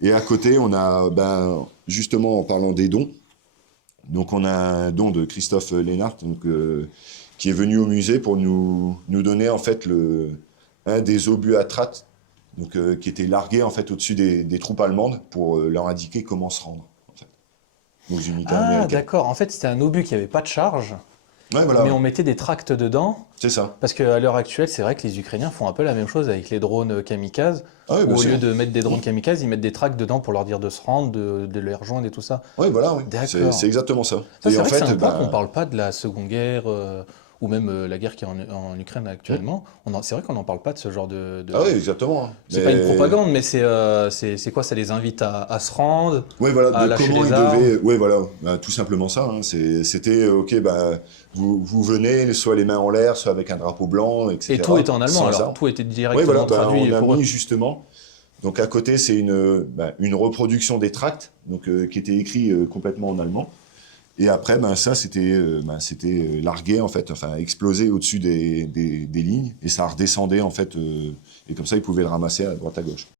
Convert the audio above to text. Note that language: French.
Et à côté, on a, justement, en parlant des dons, donc on a un don de Christophe Lénart, donc, qui est venu au musée pour nous donner en fait un des obus à tratte, donc, qui était largué en fait au-dessus des troupes allemandes pour leur indiquer comment se rendre, en fait, aux unités Ah, américaines. d'accord. En fait, c'était un obus qui avait pas de charge, Ouais, voilà, mais ouais. on mettait des tracts dedans. C'est ça. Parce qu'à l'heure actuelle, c'est vrai que les Ukrainiens font un peu la même chose avec les drones kamikazes, Ah oui, bien où au lieu sûr. de mettre des Mm. drones kamikazes, ils mettent des tracts dedans pour leur dire de se rendre, de les rejoindre et tout ça. Oui, voilà, oui. C'est D'accord. exactement ça. Ça, Et c'est en vrai que c'est fait, un point qu'on parle pas de la Seconde Guerre, ou même la guerre qui est en Ukraine mm. actuellement. C'est vrai qu'on n'en parle pas de ce genre Ah oui, exactement, hein. C'est pas une Mais propagande, mais c'est quoi? Ça les invite à se rendre, oui, voilà, à de lâcher comment les ils armes. devaient. Oui, voilà, tout simplement ça, hein. C'était, ok, vous venez, soit les mains en l'air, soit avec un drapeau blanc, Et tout etc., était en allemand, sans alors armes. tout était Oui, voilà, directement on traduit a pour eux. mis justement. Donc à côté, c'est une reproduction des tracts, donc, qui était écrit complètement en allemand. Et après, ça, c'était largué, en fait, enfin, explosé au-dessus des lignes, et ça redescendait, en fait, et comme ça, ils pouvaient le ramasser à droite à gauche.